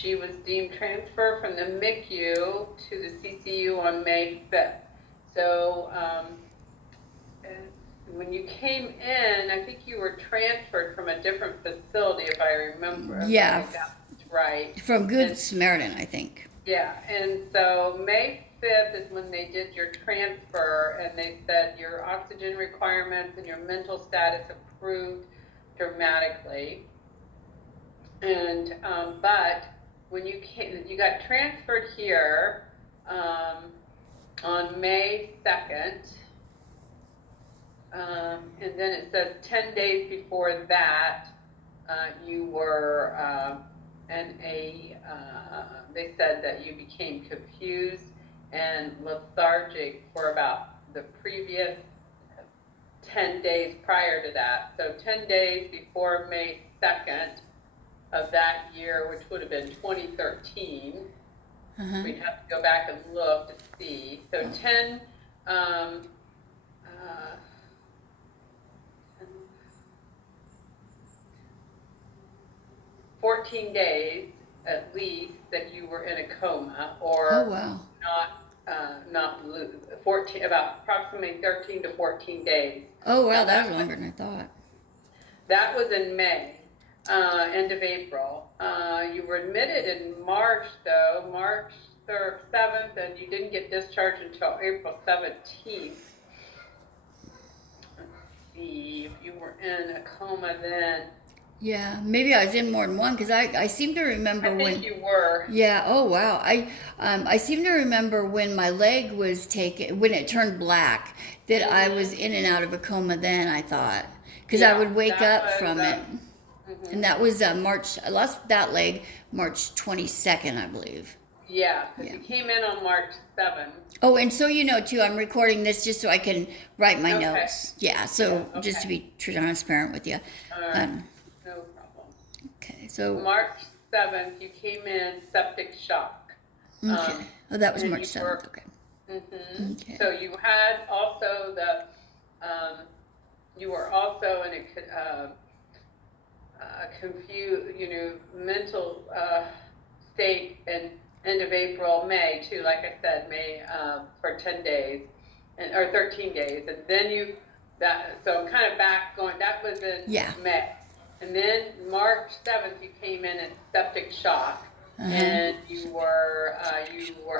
she was deemed transfer from the MICU to the CCU on May 5th. So when you came in, I think you were transferred from a different facility, if I remember. Yeah, If that's right. from Good Samaritan, I think. Yeah, and so May 5th is when they did your transfer, and they said your oxygen requirements and your mental status improved dramatically. And but when you got transferred here on May 2nd, and then it says 10 days before that you were they said that you became confused and lethargic for about the previous 10 days prior to that. So 10 days before May 2nd of that year, which would have been 2013, we'd have to go back and look to see. So 14 days at least that you were in a coma, or Oh, wow. not 14, about approximately 13 to 14 days. Oh, wow, that was longer than I thought. That was in May, end of April. You were admitted in March, though, March 7th, and you didn't get discharged until April 17th. Let's see if you were in a coma then. Yeah, maybe I was in more than one because I seem to remember I think you were. Yeah. Oh wow. I seem to remember when my leg was taken when it turned black that I was in and out of a coma. Then I thought because I would wake up from it, and that was March. I lost that leg March 22nd, I believe. Yeah, because you came in on March 7th. Oh, and so you know too, I'm recording this just so I can write my notes. Yeah. So just to be transparent with you. No problem. Okay. So March 7th, you came in septic shock. Okay. Oh, that was March 7th. Okay. Okay. So you had also you were also in a confused, mental state in end of April, May too. Like I said, May for 10 days or 13 days, and then so I'm kind of back going. That was in May. And then March 7th, you came in septic shock, and you were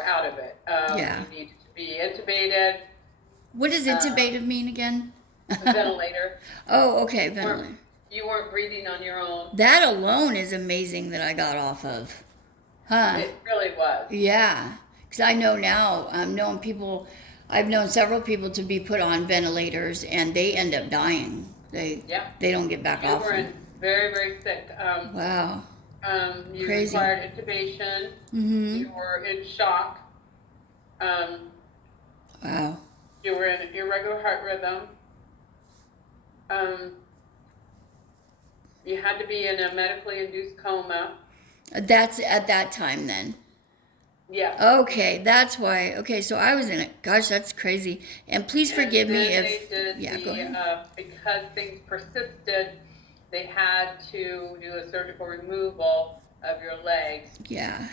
out of it. You needed to be intubated. What does intubated mean again? Ventilator. Oh, okay, ventilator. You weren't breathing on your own. That alone is amazing that I got off of. Huh? It really was. Yeah, because I know now. I've known several people to be put on ventilators, and they end up dying. They don't get back off. You were very, very sick. Wow. You Crazy. required intubation. You were in shock. Wow. You were in irregular heart rhythm. You had to be in a medically induced coma. That's at that time then. Yeah. Okay, that's why. Okay, so I was in it. Gosh, that's crazy. And please forgive me if. Go ahead. Because things persisted, they had to do a surgical removal of your legs. Yeah.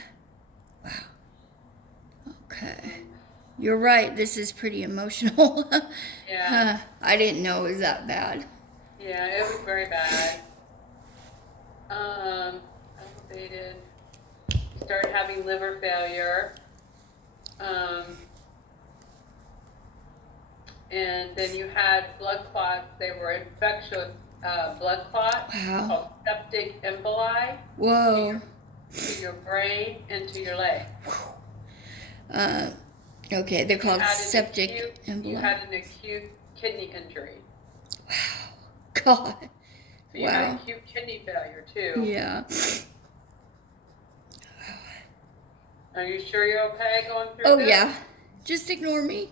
Wow. Okay. You're right. This is pretty emotional. Yeah. I didn't know it was that bad. Yeah, it was very bad. Elevated. You started having liver failure. And then you had blood clots. They were infectious blood clots called septic emboli. Whoa. To your brain and to your leg. Okay, they're called septic emboli. You had an acute kidney injury. Wow. God. So you had acute kidney failure too. Yeah. Are you sure you're okay going through this? Oh, yeah. Just ignore me.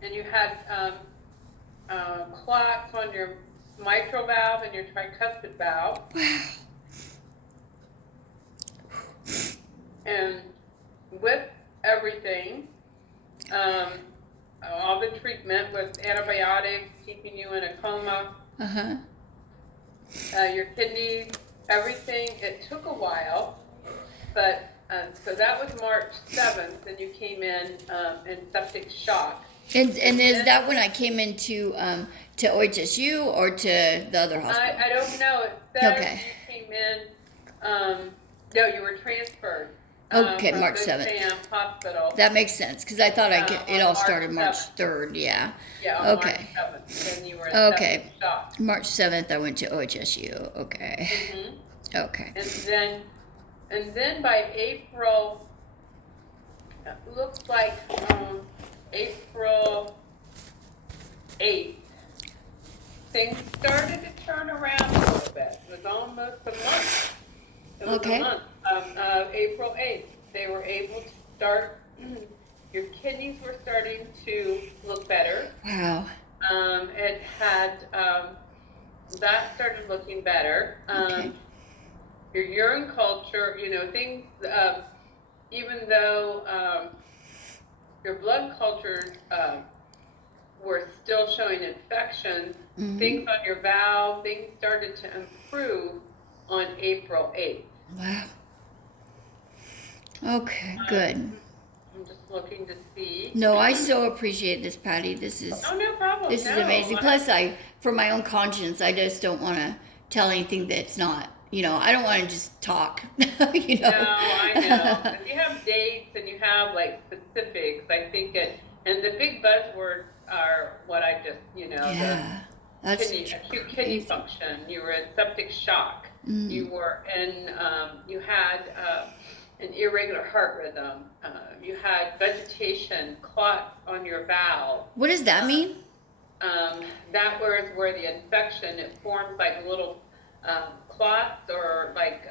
And you had clots on your mitral valve and your tricuspid valve. Wow. And with everything, all the treatment with antibiotics, keeping you in a coma. Your kidneys everything, it took a while, but, so that was March 7th, and you came in septic shock. And is that when I came into to OHSU or to the other hospital? I don't know. It says Okay. you came in, no, you were transferred. Okay, from March Good 7th. Sam Hospital. That makes sense because I thought it all on started March March 3rd. Yeah. Yeah, on Okay. March 7th, and you were in Okay. septic shock. March 7th, I went to OHSU. Okay. hmm Okay. And then by April, it looks like April 8th, things started to turn around a little bit. It was almost a month. It was Okay. a month. April 8th, they were able to start, your kidneys were starting to look better. Wow. It had, that started looking better. Okay. Your urine culture, things, even though your blood cultures were still showing infections, things on your valve, things started to improve on April 8th. Wow. Okay, good. I'm just looking to see. No, I so appreciate this, Patty. This is Oh, no problem. this is amazing. Plus, for my own conscience, I just don't want to tell anything that's not. I don't want to just talk. No, I know. If you have dates and you have like specifics, I think and the big buzzwords are what I just, Yeah, that's acute kidney function. You were in septic shock. You were in, you had an irregular heart rhythm. You had vegetation, clots on your valve. What does that mean? That was where the infection, it forms like little clots or like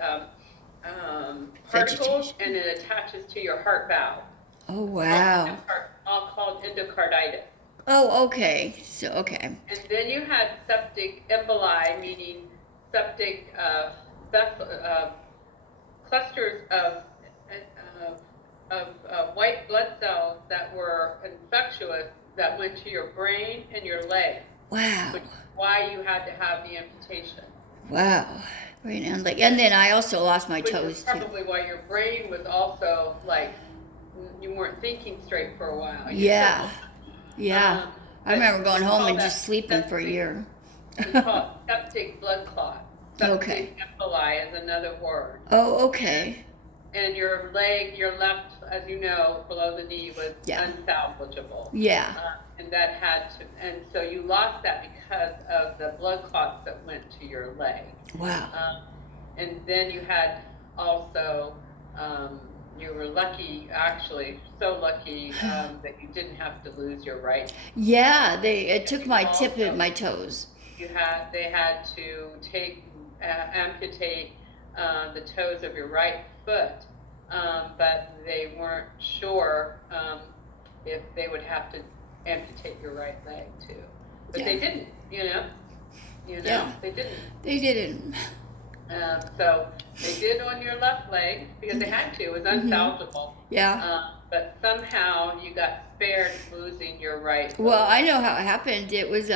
particles, and it attaches to your heart valve. Oh, wow. All called endocarditis. Oh, okay. So, okay. And then you had septic emboli, meaning septic clusters of white blood cells that were infectious that went to your brain and your leg. Wow. Which is why you had to have the amputation. Wow. Brain and leg. And then I also lost my Which toes, is too. probably why your brain was also like, you weren't thinking straight for a while. Yeah. Yeah. I remember going home and just sleeping for a year. We call it septic blood clot. Septic emboli is another word. Oh, okay. And your leg, your left, as you know, below the knee was unsalvageable. Yeah. And that had to, and so you lost that because of the blood clots that went to your leg. Wow. And then you had also, you were lucky, actually, so lucky that you didn't have to lose your right. Yeah, it took my tip of my toes. They had to amputate the toes of your right foot, but they weren't sure if they would have to amputate your right leg too. But they didn't, they didn't. They didn't. So they did on your left leg because they had to. It was unsalvageable. Yeah. But somehow you got spared losing your right foot. Well, I know how it happened. It was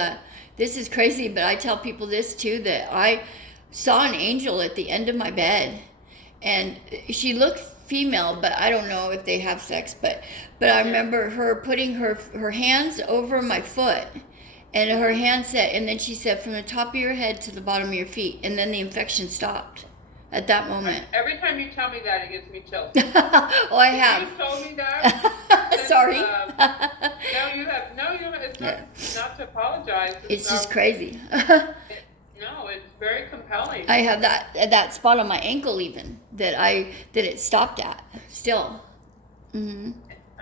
this is crazy, but I tell people this too, that I saw an angel at the end of my bed, and she looked female, but I don't know if they have sex, but I remember her putting her hands over my foot, and her hand said, and then she said, from the top of your head to the bottom of your feet, and then the infection stopped at that moment. Every time you tell me that, it gives me chills. Oh, I have. You told me that. Sorry. No, you have. It's not to apologize. It's just crazy. No, it's very compelling. I have that spot on my ankle even that it stopped at still. And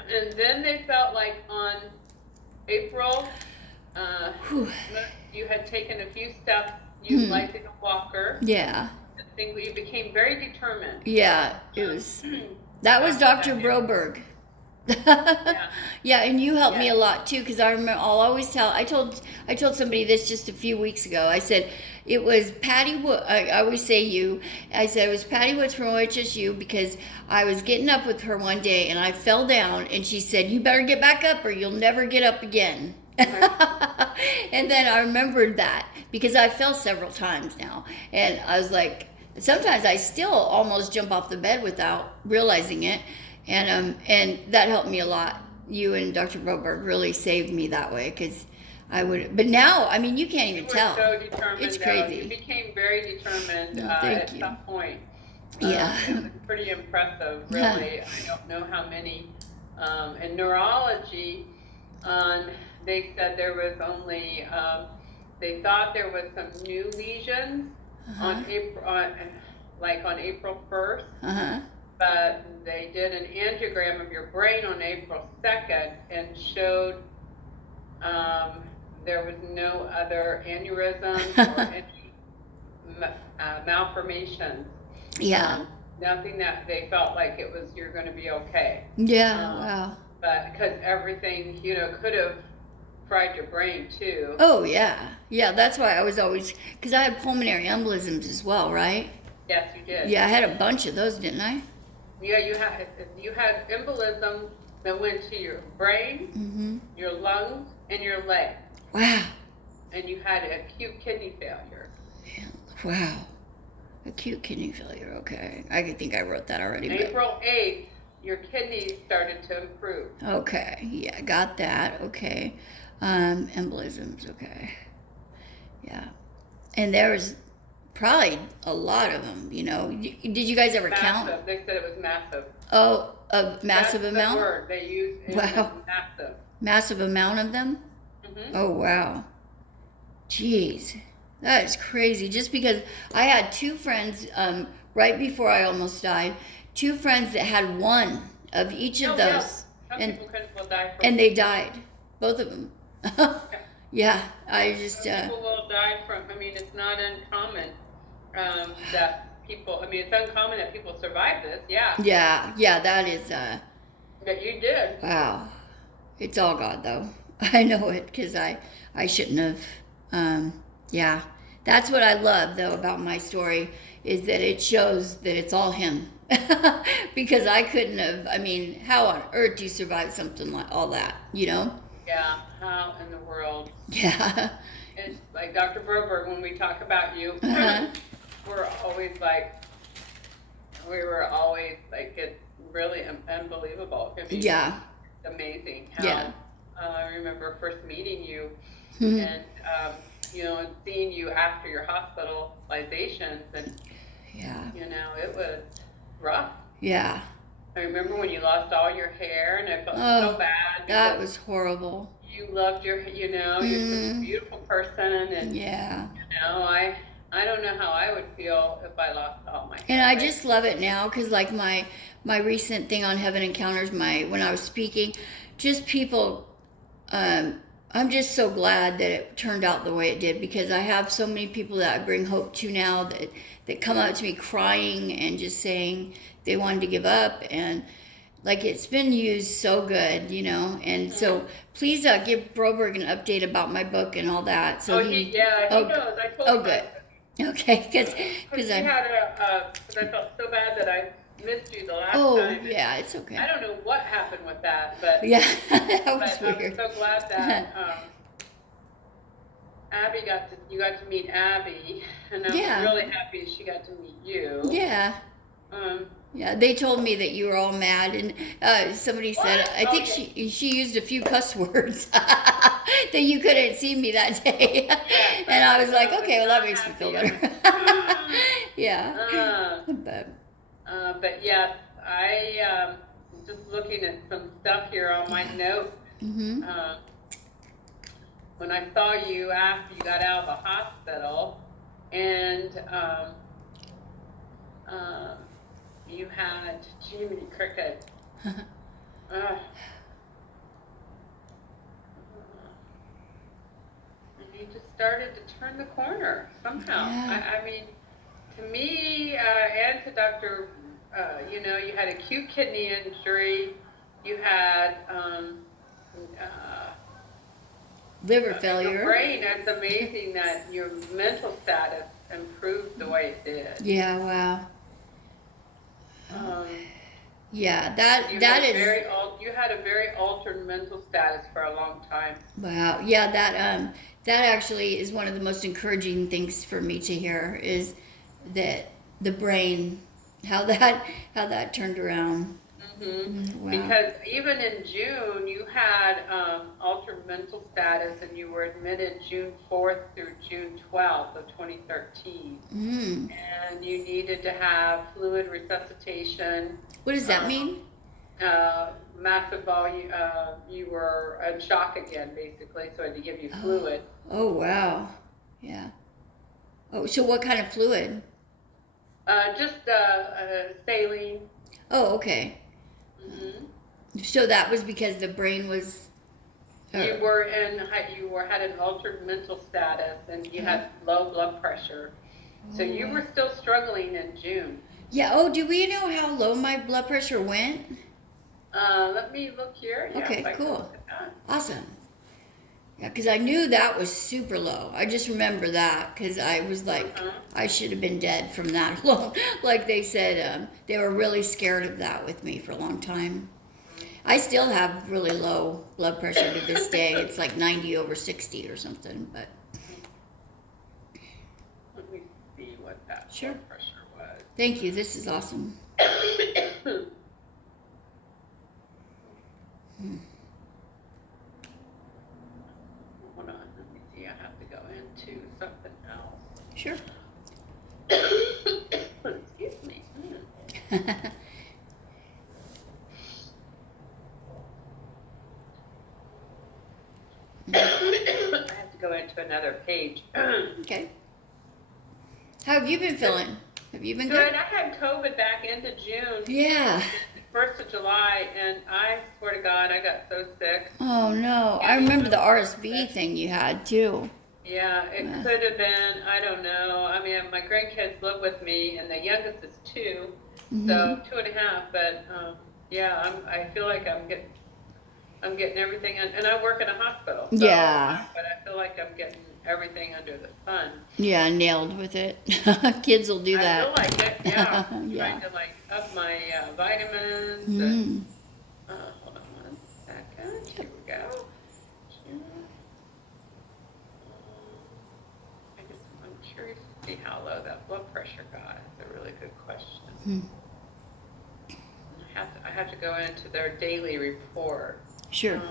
then they felt like on April, you had taken a few steps. You lighted a walker. Yeah. You became very determined. Yeah, it was. That was Dr. Broberg. Yeah, and you helped me a lot too, because I remember. I'll always tell. I told somebody this just a few weeks ago. I said it was Patty Wood. I always say you. I said it was Patty Woods from OHSU because I was getting up with her one day and I fell down, and she said, "You better get back up or you'll never get up again." And then I remembered that because I fell several times now, and I was like, sometimes I still almost jump off the bed without realizing it, and that helped me a lot. You and Dr. Broberg really saved me that way, because I would. But now, I mean, you can't even tell. You were so determined. It's though. crazy. You became very determined Thank you. some point. Yeah. It was pretty impressive, really. I don't know how many. In neurology, they said there was only. They thought there was some new lesions on April 1st. But they did an angiogram of your brain on April 2nd and showed there was no other aneurysms or any malformations. Yeah. Nothing that they felt like it was, you're going to be okay. Yeah, wow. But because everything, could have fried your brain too. Oh, yeah. Yeah, that's why I was always, because I had pulmonary embolisms as well, right? Yes, you did. Yeah, I had a bunch of those, didn't I? Yeah, you had embolism that went to your brain, your lungs, and your leg. Wow. And you had acute kidney failure. Wow. Acute kidney failure, okay. I think I wrote that already. April 8th, your kidneys started to improve. Okay, yeah, got that, okay. Embolisms, okay. Yeah. And there was probably a lot of them, Did you guys ever count? They said it was massive. Oh, a massive That's amount? the word they used. Wow. Massive. Massive amount of them? Oh, wow. Jeez. That is crazy. Just because I had two friends, right before I almost died, two friends that had one of each of those. Some people will die from and they died. Both of them. Yeah, I just... people will die from, it's not uncommon that people, it's uncommon that people survive this, yeah. Yeah, that is... That you did. Wow. It's all God, though. I know it, because I shouldn't have. Yeah. That's what I love, though, about my story, is that it shows that it's all Him. Because I couldn't have, how on earth do you survive something like all that, Yeah, how in the world? Yeah. It's like Dr. Broberg, when we talk about you, we're always like, it's really unbelievable. Yeah. It's amazing how, Yeah. I remember first meeting you Mhm. and, and seeing you after your hospitalizations and, Yeah. it was rough. Yeah. I remember when you lost all your hair and I felt so bad. That was horrible. You loved you're such a beautiful person and, Yeah. I don't know how I would feel if I lost all my hair. And I just love it now, because like my recent thing on Heaven Encounters, when I was speaking, just people, I'm just so glad that it turned out the way it did, because I have so many people that I bring hope to now that come up to me crying and just saying they wanted to give up, and like it's been used so good, and so please give Broberg an update about my book and all that. So he knows. I told him. Good. Okay, because I felt so bad that I missed you the last time. Oh, yeah, it's okay. I don't know what happened with that, but yeah, that was but weird. I'm so glad that you got to meet Abby, and I'm really happy she got to meet you. Yeah. Yeah, they told me that you were all mad, and somebody said, I think she used a few cuss words that you couldn't see me that day. And I was like, okay, well, that makes me feel better. Yeah. But yes, I just looking at some stuff here on my notes. Mm-hmm. When I saw you after you got out of the hospital, and you had Jiminy Cricket. And you just started to turn the corner somehow. Yeah. To me, and to Dr. You had acute kidney injury. You had liver failure. Your brain. It's amazing that your mental status improved the way it did. Yeah. Wow. Yeah, that is. You had a very altered mental status for a long time. Wow. Yeah, that actually is one of the most encouraging things for me to hear, is that the brain, how that turned around. Wow. Because even in June, you had altered mental status, and you were admitted June 4th through June 12th of 2013. And you needed to have fluid resuscitation. What does that mean? Massive volume. You were in shock again, basically, so I had to give you fluid. Oh, wow. Yeah. Oh, so what kind of fluid? Just saline. Oh, okay. So that was because the brain was. You had an altered mental status, and you had low blood pressure. So you were still struggling in June. Yeah. Oh, do we know how low my blood pressure went? Let me look here. Yeah, Okay, cool. Awesome. Yeah, because I knew that was super low. I just remember that because I was like, I should have been dead from that alone. Like they said, they were really scared of that with me for a long time. I still have really low blood pressure to this day. It's like 90/60 or something. But let me see what that blood pressure was. Thank you. This is awesome. Hold on. Let me see. I have to go into something else. Sure. Excuse me. I have to go into another page. Okay. How have you been feeling? Have you been Good. good? I had COVID back into June. Yeah. 1st of July, and I swear to God, I got so sick. Oh no. I remember the RSV thing you had too. Yeah, it could have been. I don't know. I mean, my grandkids live with me, and the youngest is 2, so 2.5. But yeah, I feel like I'm getting everything, and I work in a hospital. So, Yeah. But I feel like I'm getting everything under the sun. Yeah, nailed with it. Kids will do that. I feel like it. Yeah. Yeah. Trying to like up my vitamins. And, hold on 1 second. Here we go. I'm curious to see how low that blood pressure got. It's a really good question. I have to go into their daily report. Sure.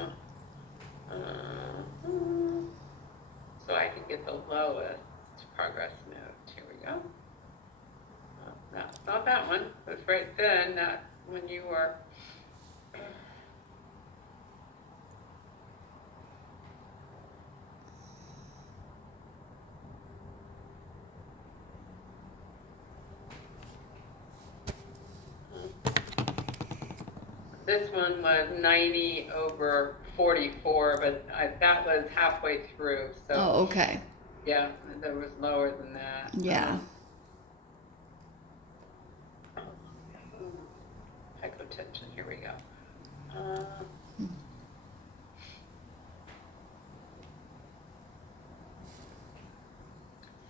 So I can get the lowest progress note. Here we go. That's not that one. It was right then. That when you were. This one was 90/44, but that was halfway through. So. Oh, okay. Yeah, there was lower than that. Yeah. Hypotension. Here we go.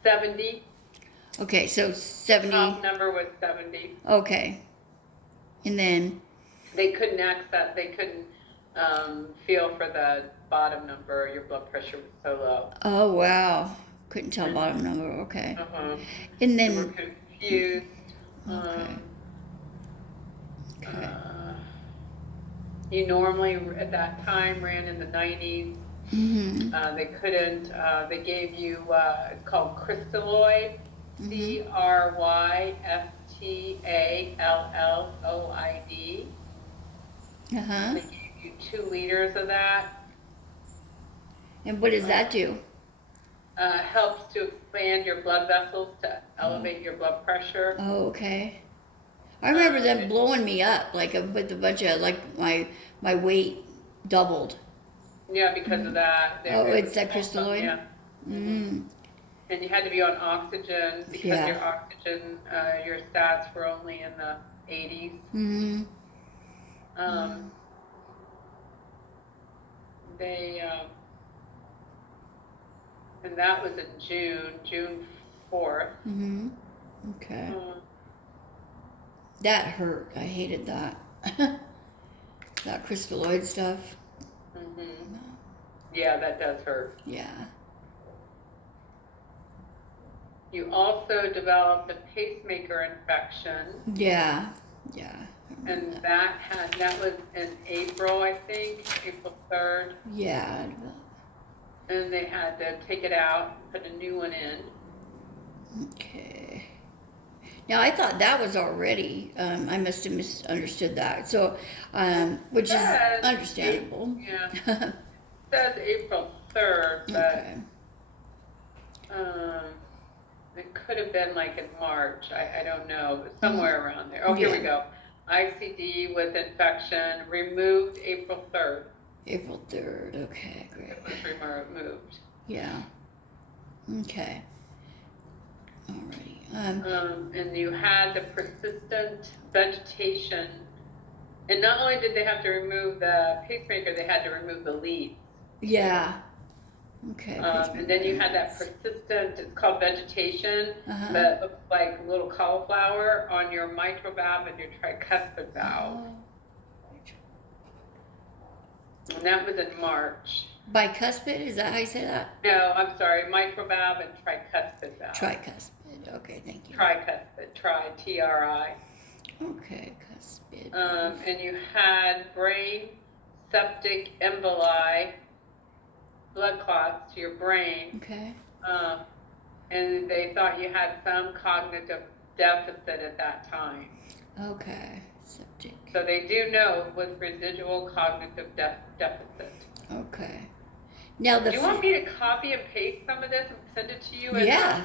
70. Okay, so 70. Top number was 70. Okay. And then. They couldn't access. They couldn't feel for the bottom number. Your blood pressure was so low. Oh wow. Couldn't tell bottom number. Okay. And They then. were confused. Okay. Okay. You normally at that time ran in the 90s. They couldn't. They gave you. It's called crystalloid. CRYSTALLOID. They gave you 2 liters of that. And what does that do? Helps to expand your blood vessels to elevate your blood pressure. Oh, okay. I remember them blowing me up with a bunch of like my weight doubled. Yeah, because of that. It's that crystalloid. Yeah. And you had to be on oxygen because your oxygen, your stats were only in the 80s. And that was in June 4th. Okay. That hurt. I hated that. That crystalloid stuff. Yeah, that does hurt. Yeah. You also developed a pacemaker infection, Yeah. Yeah. I remember and that was in April, I think, April 3rd, Yeah. and they had to take it out, put a new one in. Okay. Now I thought that was already. I must have misunderstood that. So, which is Says understandable. Yeah, it says April 3rd, but Okay. it could have been like in March. I don't know, but somewhere around there. Oh, here we Yeah. go. ICD with infection removed April 3rd. April 3rd. Okay, great. It was removed. Yeah. Okay. Alrighty. And you had the persistent vegetation. And not only did they have to remove the pacemaker, they had to remove the leads. Yeah. Okay. And then you had that persistent, it's called vegetation, Uh-huh. that looks like little cauliflower on your mitral valve and your tricuspid valve. And that was in March. Bicuspid, is that how you say that? No, I'm sorry, mitral valve and tricuspid valve. Tricuspid. Okay, thank you. Tricuspid, T-R-I. Okay, cuspid. And you had brain septic emboli, blood clots to your brain. Okay. And they thought you had some cognitive deficit at that time. Okay. Septic. So they do know it was residual cognitive deficit. Okay. Now the. Do you want me to copy and paste some of this and send it to you? Yeah.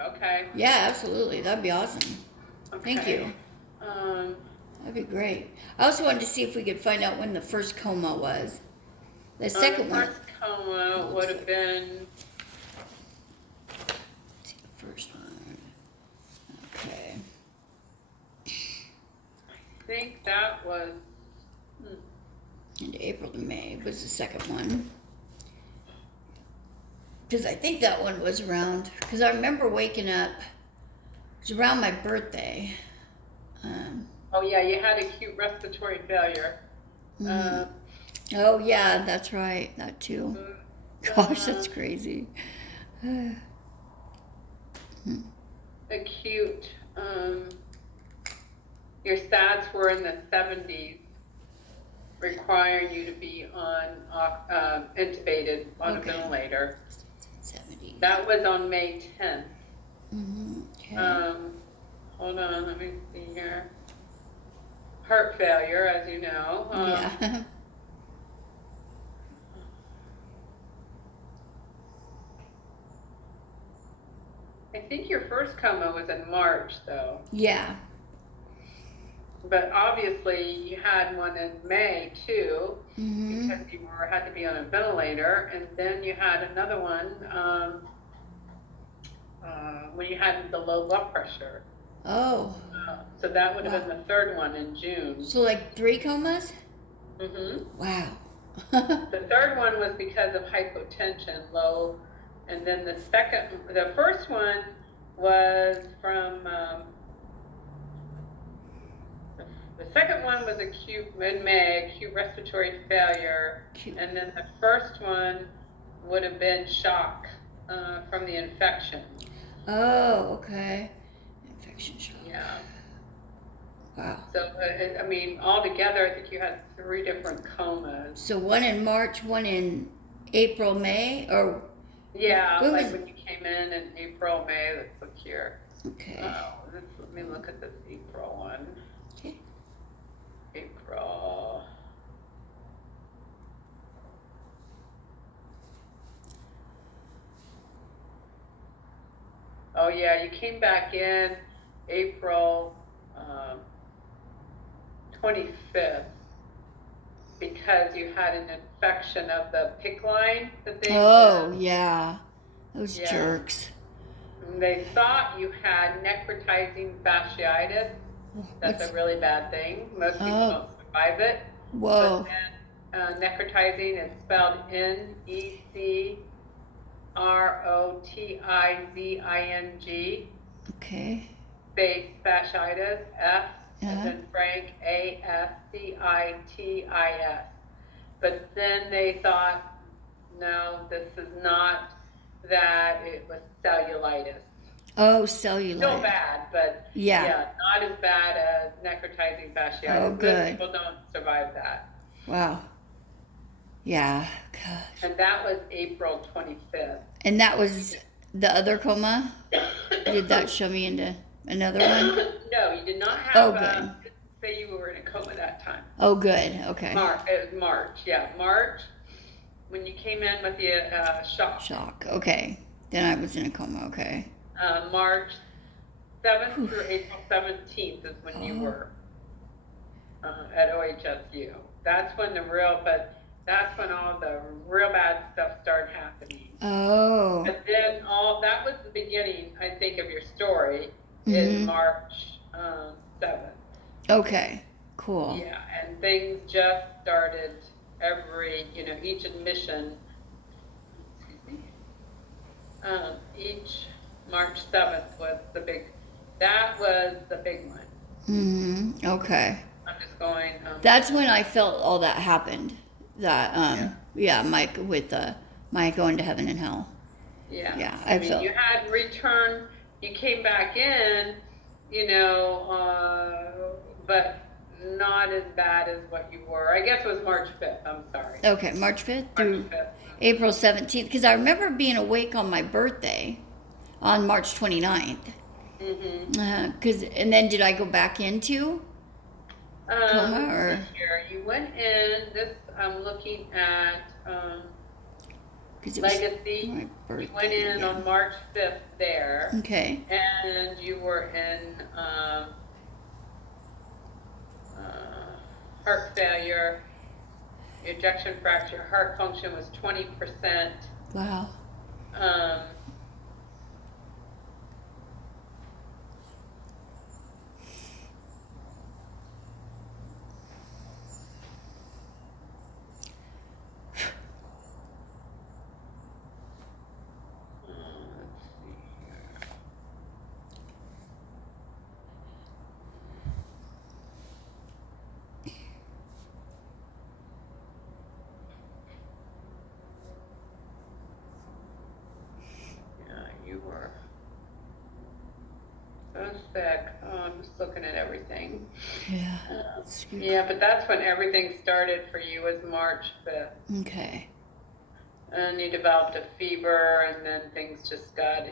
Okay. Yeah, absolutely. That'd be awesome. Okay. Thank you. Um, That'd be great. I also wanted to see if we could find out when the first coma was. The second the one. first coma would have been, Let's see, the first one. Okay. I think that was, And April to May was the second one. Because I think that one was around, because I remember waking up, it was around my birthday. oh yeah, you had acute respiratory failure. Oh, yeah, that's right. That too. Gosh, that's crazy. Acute, your stats were in the 70s, requiring you to be on, intubated on a Okay. ventilator. 70. That was on May 10th. Okay. Hold on, let me see here. Heart failure, as you know. Yeah. I think your first coma was in March, though. Yeah. But obviously, you had one in May too, Mm-hmm. because you had to be on a ventilator, and then you had another one when you had the low blood pressure. Oh. So that would have been the third one in June. So like 3 comas? Wow. The third one was because of hypotension, low, and then the first one was from. The second one was acute in May, acute respiratory failure, and then the first one would have been shock from the infection. Oh, okay. Infection shock. Yeah. Wow. So, I mean, altogether, I think you had 3 different comas. So one in March, one in April, May, or Yeah, When like was- when you came in April, May. Let's look here. okay. Let me look at this April one. Okay. April. Oh yeah, you came back in April 25th because you had an infection of the PICC line that they. Oh yeah, those Yeah. jerks. They thought you had necrotizing fasciitis. That's What's- a really bad thing. Most people Oh. don't survive it. Whoa. But then necrotizing is spelled Necrotizing, Okay. space fasciitis, F, Uh-huh. and then Frank, ASCITIS. But then they thought, no, this is not that, it was cellulitis. Oh, Still cellular. bad, but Yeah. yeah, not as bad as necrotizing Oh, fasciitis. Most good. people don't survive that. Wow. Yeah. Gosh. And that was April 25th. And that was the other coma? Did that show me into another one? No, you did not Oh, have, good. didn't say you were in a coma that time. Oh, good. Okay. It was March, yeah, March, when you came in with the shock. Shock. Okay. Then I was in a coma. Okay. March 7th Whew. through April 17th is when you Oh. were at OHSU. That's when all the real bad stuff started happening. Oh. But then that was the beginning, I think, of your story in Mm-hmm. March 7th. Okay. Cool. Yeah, and things just started each admission, excuse me, each March 7th that was the big one. Mm-hmm. Okay. I'm just going. That's when I felt all that happened. That yeah, Mike with my going to heaven and hell. Yeah. Yeah, I I mean, felt. you had returned, you came back in, but not as bad as what you were. I guess it was March 5th. I'm sorry. Okay, March 5th through March 5th. April 17th, because I remember being awake on my birthday on March 29th. Mm-hmm. And then did I go back into coma or? Let's see here. You went in. I'm looking at Because it was Legacy. my birthday. You went in yeah. on March 5th there. Okay. And you were in heart failure, ejection fraction, heart function was 20%. Wow. Um, let's see here. Yeah, you were so sick. Oh, I'm just looking at everything. Yeah. Yeah, but that's when everything started for you, was March 5th. Okay. And you developed a fever, and then things just got,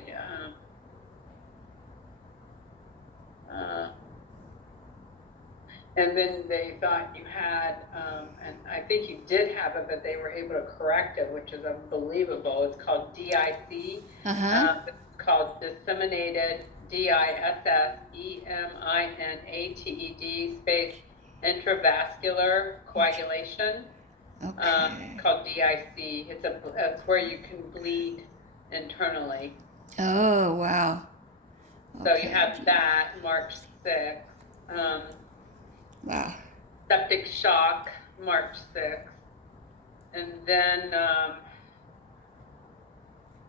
and then they thought you had, and I think you did have it, but they were able to correct it, which is unbelievable. It's called DIC. It's called disseminated, DISSEMINATED space intravascular coagulation. Okay. Called DIC. It's where you can bleed internally. Oh wow. So you have that March 6th. Wow. Septic shock March 6th. And then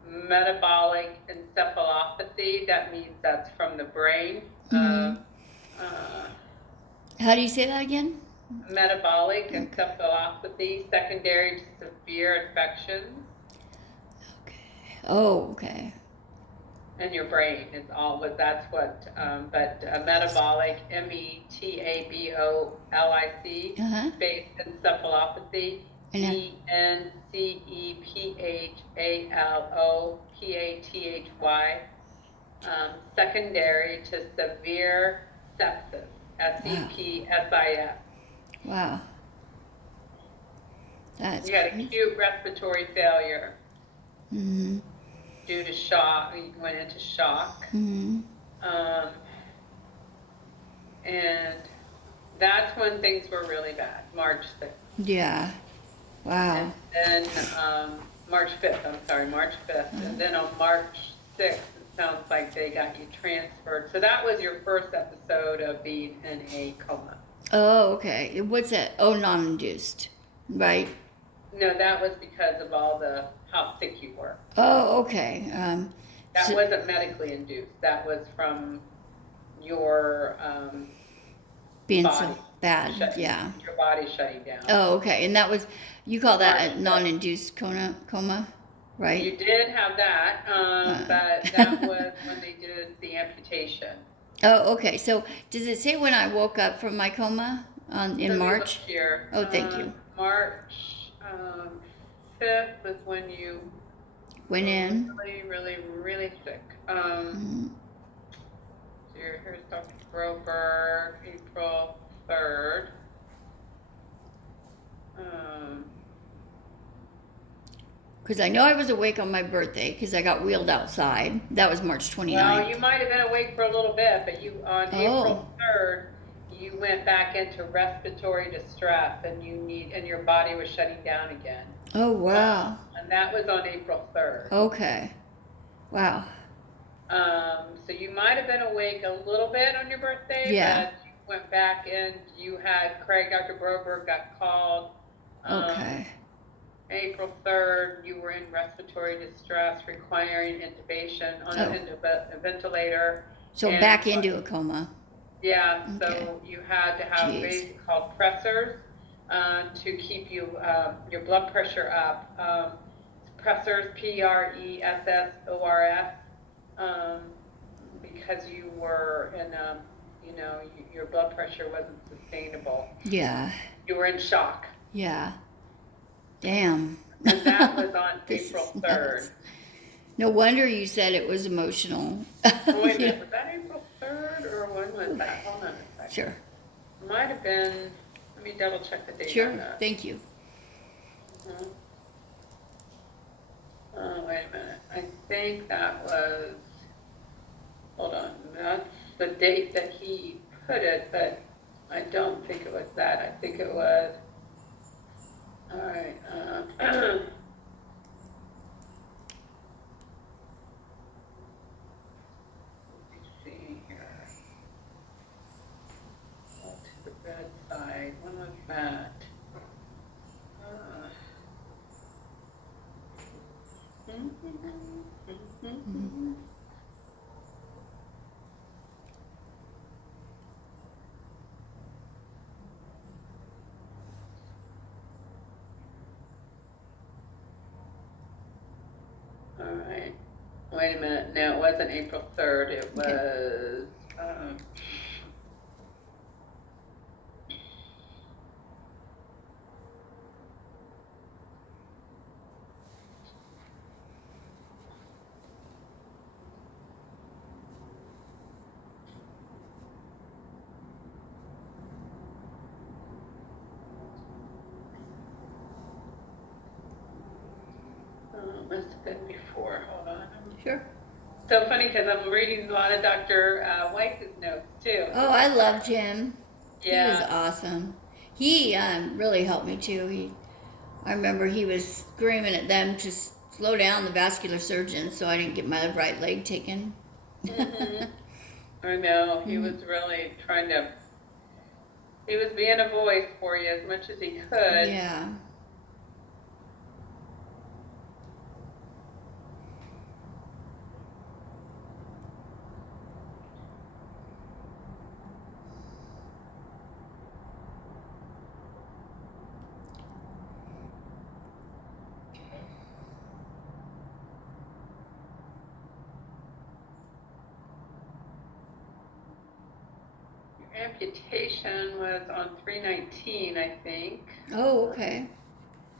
metabolic encephalopathy. That means that's from the brain. Mm-hmm. How do you say that again? Metabolic encephalopathy secondary to severe infections. Okay. Oh, okay. And your brain is that's what, but metabolic, METABOLIC, space encephalopathy, ENCEPHALOPATHY, secondary to severe sepsis, SEPSIS. Wow. That's You had crazy. acute respiratory failure Mm-hmm. due to shock. You went into shock. Mm-hmm. And that's when things were really bad, March 6th. Yeah. Wow. And then March 5th, March 5th. And then on March 6th, it sounds like they got you transferred. So that was your first episode of being in a coma. Oh, okay. What's that? Oh, non-induced, right? No, that was because of how sick you were. Oh, okay. That wasn't medically induced. That was from your being body. so bad. Yeah. Your body shutting down. Oh, okay. And that was, you call that a non-induced coma? right? You did have that, but that was when they did the amputation. Oh, okay. So does it say when I woke up from my coma in Let me look March? here. Oh, thank you. March 5th was when you Went were in. really, really, really sick. Here's Dr. Broberg, April 3rd. Because I know I was awake on my birthday because I got wheeled outside. That was March 29th. Well, you might have been awake for a little bit, but on April 3rd, you went back into respiratory distress, and your body was shutting down again. Oh, wow. And that was on April 3rd. Okay. Wow. So you might have been awake a little bit on your birthday, Yeah. but you went back and you had Dr. Broberg got called. Okay. April 3rd, you were in respiratory distress, requiring intubation on a ventilator. So back into a coma. Yeah, Okay. so you had to have these called pressors to keep your blood pressure up. Pressors, Pressors, because you were in your blood pressure wasn't sustainable. Yeah. You were in shock. Yeah. Damn. And that was on April 3rd. No wonder you said it was emotional. Oh, wait a minute, was that April 3rd or when was that? Hold on a second. Sure. Might have been, let me double check the date Sure, on that. thank you. Oh, wait a minute. I think that was, hold on, that's the date that he put it, but I don't think it was that. I think it was, all right, let's see here. Go to the bedside. When was that? All right. Wait a minute. No, it wasn't April 3rd. It was. Must have been before. Hold on. Sure. So funny because I'm reading a lot of Dr. Weiss's notes too. Oh, I loved him. Yeah. He was awesome. He really helped me too. I remember he was screaming at them to slow down the vascular surgeon so I didn't get my right leg taken. I know. He was really he was being a voice for you as much as he could. Yeah. Amputation was on 3/19, I think. Oh, okay.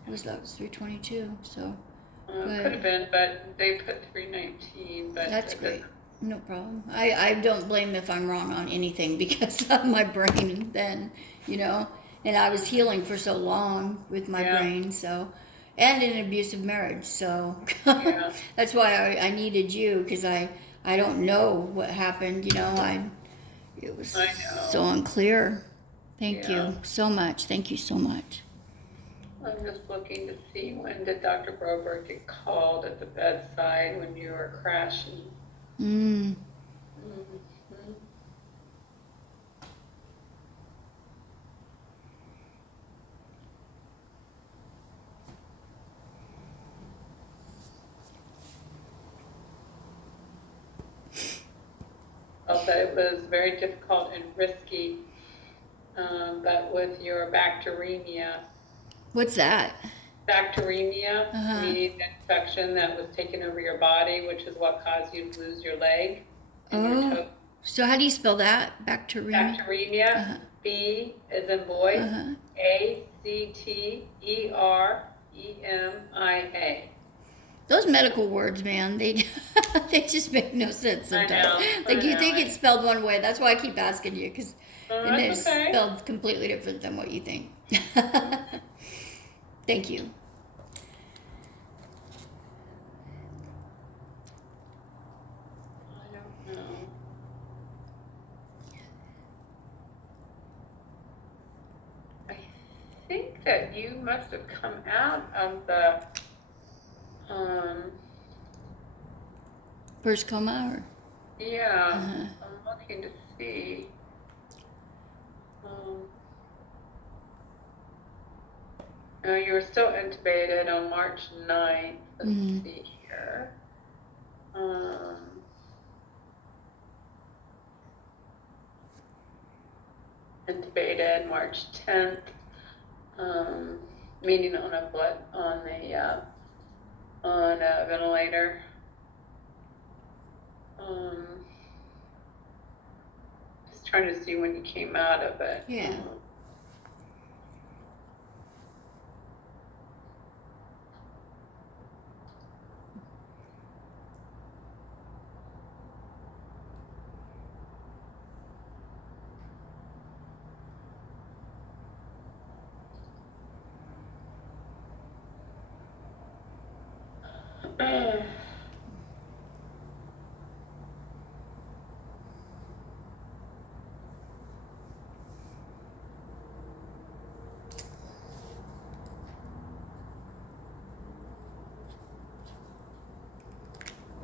That was 3/22. So could have been, but they put 3/19. But that's great. No problem. I don't blame if I'm wrong on anything because of my brain then, and I was healing for so long with my brain, so, and in an abusive marriage, so that's why I needed you, because I don't know what happened, it was so unclear. Thank you so much. Thank you so much. I'm just looking to see when did Dr. Broberg get called at the bedside when you were crashing. Also, it was very difficult and risky, but with your bacteremia. What's that? bacteremia, meaning an infection that was taken over your body, which is what caused you to lose your leg and your toe. So how do you spell that? Bacteremia? Bacteremia, B as in boy, Acteremia. Those medical words, man, they they just make no sense sometimes. I You know. think it's spelled one way. That's why I keep asking you, because and it's That's okay. spelled completely different than what you think. Thank you. I don't know. I think that you must have come out of the, First coma, or yeah, I'm looking to see. No, you were still intubated on March 9th. Let's see here. Intubated March 10th. Meaning on a ventilator. Just trying to see when you came out of it. Yeah.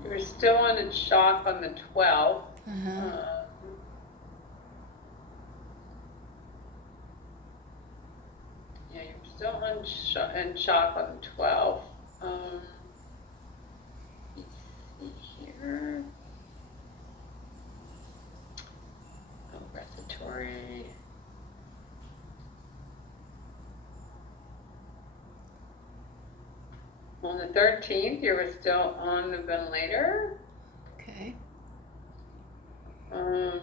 You were still in shock on the 12th. Yeah, you were still in shock on the 12th. Let's see here. Oh, respiratory. On the 13th, you were still on the ventilator. Okay. So.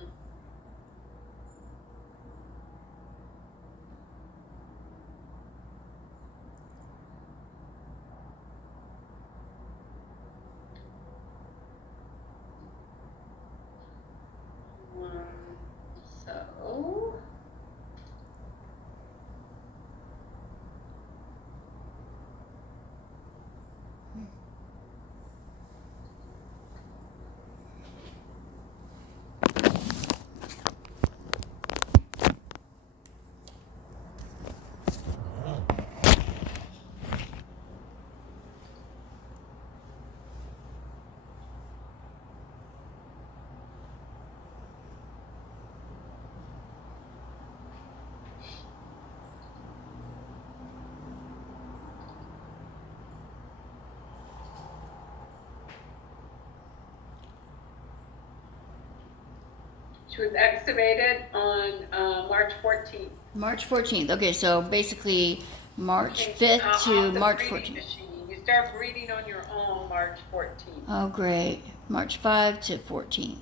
She was extubated on March 14th. March 14th. Okay, so basically March 5th to March 14th. Machine. You start breathing on your own March 14th. Oh, great. March 5 to 14th.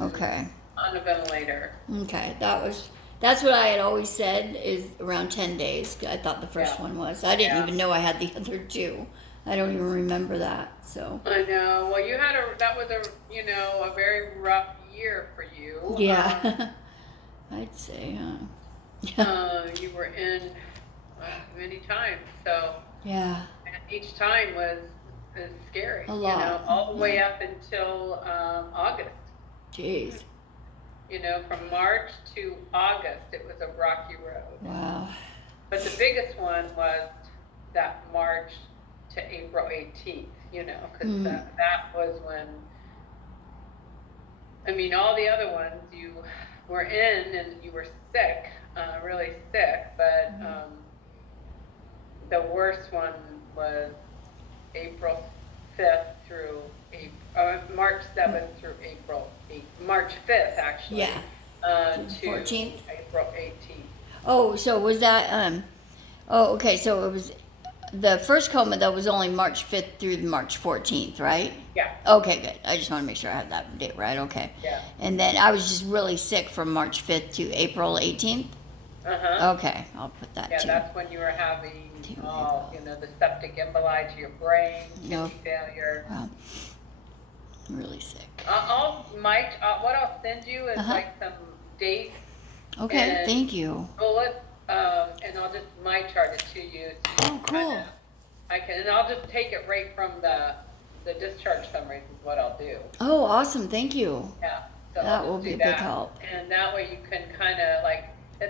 Okay. On a ventilator. Okay, that's what I had always said, is around 10 days. I thought the first one was. I didn't even know I had the other two. I don't even remember that. So. I know. Well, that was a very rough year for you. Yeah. I'd say, you were in many times, so. Yeah. And each time was scary. A lot. All the way up until August. Jeez. From March to August, it was a rocky road. Wow. But the biggest one was that March to April 18th, because that was when, all the other ones you were in and you were sick, really sick, but the worst one was April 5th through March 7th through March 5th actually. Yeah. To 14th? April 18th. Oh, so was that, okay, so it was the first coma though was only March 5th through March 14th, right? Yeah, Okay, good. I just want to make sure I have that date right. Okay. yeah. And then I was just really sick from March 5th to April 18th. Okay, I'll put that Yeah, too. that's when you were having, Two the septic emboli to your brain, Yep. kidney failure. Wow. Really sick. What I'll send you is like some dates Okay, and thank you. bullets, and I'll just chart it to you. So Oh, cool. and I'll just take it right from the discharge summaries is what I'll do. Oh, awesome. Thank you. Yeah. So That I'll will just be do a big that. help. And that way you can kind of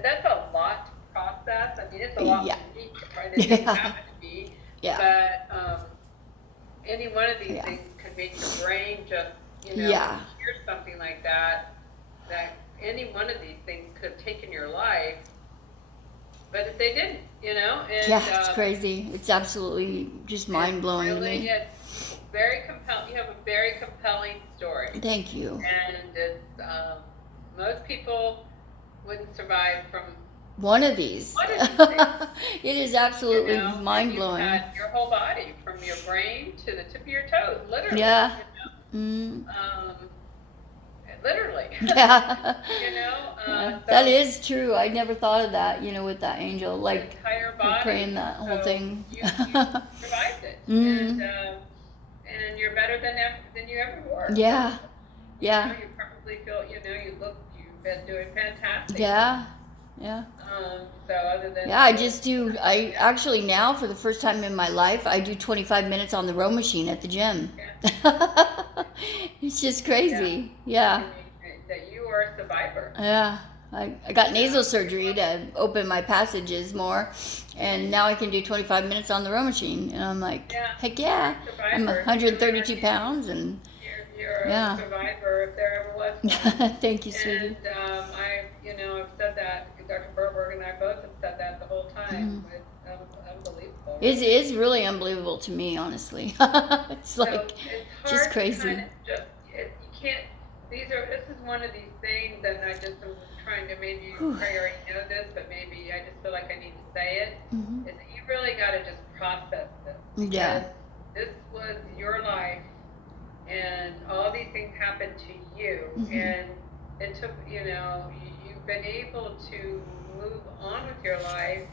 that's a lot to process. I mean, it's a lot Yeah. to read, right? It doesn't happen to be. Yeah. But any one of these things could make your brain just, Yeah. hear something like that any one of these things could have taken your life, but they didn't, And, Yeah, it's crazy. It's absolutely just mind blowing to really, me. it's very compelling. You have a very compelling story. Thank you. And it's, most people wouldn't survive from One of these. one of these things. It is absolutely And mind blowing. you've had your whole body, from your brain to the tip of your toes, literally. Yeah. Literally. Yeah. So That is true. I never thought of that, with that angel, the like entire body. praying that whole So thing. You survived it, and you're better than you ever were. Yeah. Yeah. You probably feel, you've been doing fantastic. Yeah. Yeah. So other than Yeah, I actually now, for the first time in my life, I do 25 minutes on the row machine at the gym. It's just crazy. Yeah. That you are a survivor. Yeah. I got nasal surgery to open my passages more, and now I can do 25 minutes on the row machine. And I'm like, heck yeah. I'm 132 pounds, and You're a survivor if there ever was one. thank you, sweetie. And I've said that. Dr. Berberg and I both have said that the whole time. It's unbelievable. It is really unbelievable to me, honestly. It's like It's just hard crazy. To you can't. This is one of these things, and I just am trying to maybe you already know this, but maybe I just feel like I need to say it. Is that you really got to just process this. Yeah. This was your life, and all these things happened to you, and it took, you've been able to move on with your life,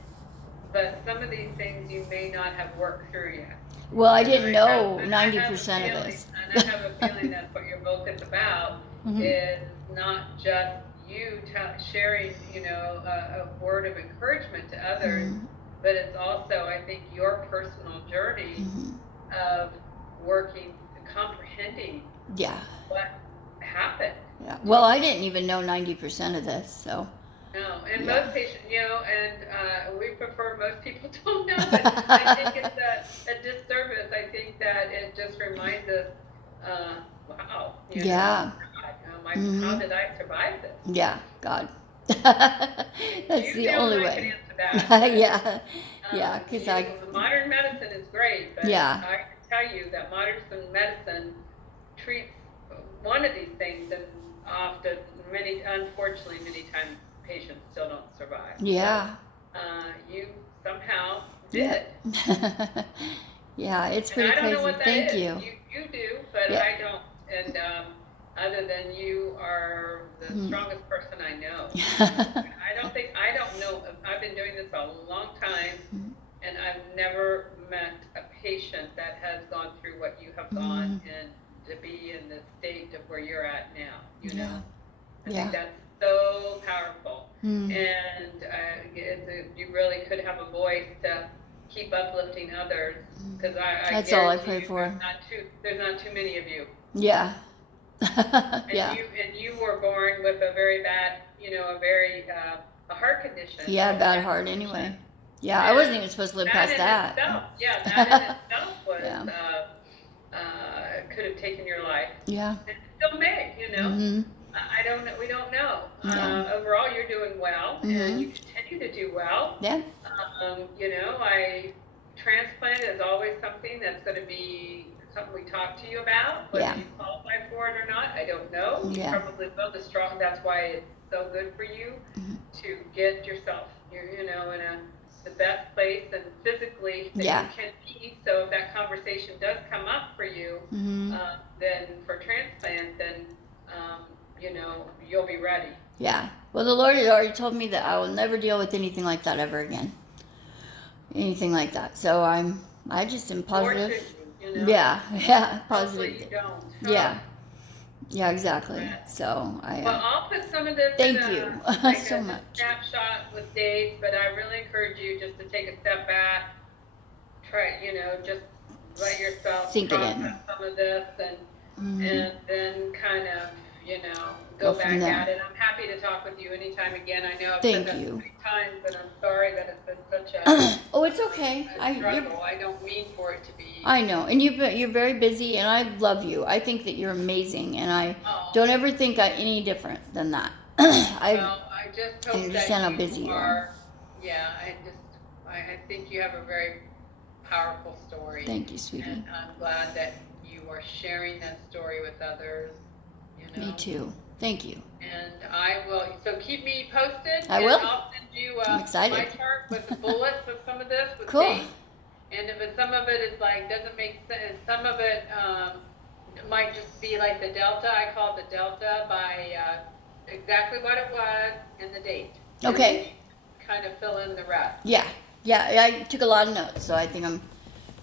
but some of these things you may not have worked through yet. Well, I didn't know 90% of this. And I have a feeling that's what your book is about, is not just you sharing, a word of encouragement to others, but it's also, I think, your personal journey of comprehending what happened. Yeah. Well, I didn't even know 90% of this, so. No, and most patients, and we prefer most people don't know, but I think it's a disservice. I think that it just reminds us, wow. Yeah. God, how did I survive this? Yeah, God. That's the only way. Yeah. Yeah, because modern medicine is great, but I can tell you that modern medicine treats one of these things, and often, unfortunately, many times patients still don't survive. Yeah. So, you somehow did. Yeah, it's pretty crazy. I don't know what that Thank is. you. You do, but I don't. And other than you are the strongest person I know. I don't know. I've been doing this a long time, and I've never met a patient that has gone through what you have gone, and to be in the state of where you're at now. I think that's so powerful, and you really could have a voice to keep uplifting others, because that's all I pray for. There's not too many of you. Yeah. And you were born with a very bad, a heart condition. Yeah, bad heart anyway. Yeah, I wasn't even supposed to live past that. That in itself was could have taken your life. Yeah. And it still may, I don't know. We don't know. Overall, you're doing well, and you continue to do well. Yeah. Transplant is always something that's going to be something we talk to you about. Whether you qualify for it or not, I don't know. You probably will. That's why it's so good for you to get yourself, in a the best place and physically that Yeah. you can be. So if that conversation does come up for you, then for transplant, then you know, you'll be ready. Yeah. Well, the Lord had already told me that I will never deal with anything like that ever again. Anything like that. So I just am Nor positive. should you, you know? Yeah. Yeah. Hopefully Positive. you don't. Yeah. Yeah, exactly. So Well, I'll put some of this thank in a, you like so a much. snapshot with dates, but I really encourage you just to take a step back, try, you know, just let yourself Sink it process in. some of this and then kind of, you know, Go go from back there. at it. I'm happy to talk with you anytime again. I know I've Thank said that you. 3 times, but I'm sorry that it's been such a Oh, it's okay. struggle. I don't mean for it to be. I know, and you're very busy, and I love you. I think that you're amazing, and I Oh. don't ever think any different than that. Well, I just hope understand that how busy you are. Yeah, I think you have a very powerful story. Thank you, sweetie. And I'm glad that you are sharing that story with others, you know. Me too. Thank you. And I will, so keep me posted. I will. And I'll send you I'm excited. my chart with the bullets of some of this with Cool. dates. And if some of it is like, doesn't make sense, some of it might just be like the delta, I call it the delta by exactly what it was and the date. Okay. And you kind of fill in the rest. Yeah. Yeah, I took a lot of notes, so I think I'm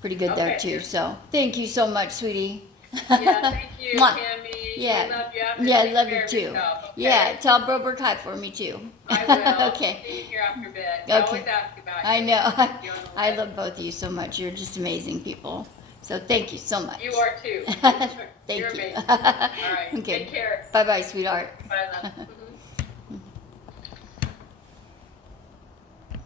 pretty good there Okay. too. So thank you so much, sweetie. Yeah, thank you, Mwah. Tammy. Yeah. We love you. Yeah, I Take love care you of too. yourself, okay? Yeah, tell Broberg hi for me too. I will. Okay. See you here after bed. You Okay. always ask about you. I know. You don't know I that. love both of you so much. You're just amazing people. So thank you so much. You are too. Thank You're you. amazing. All right. Okay. Take care. Bye bye, sweetheart. Bye, love.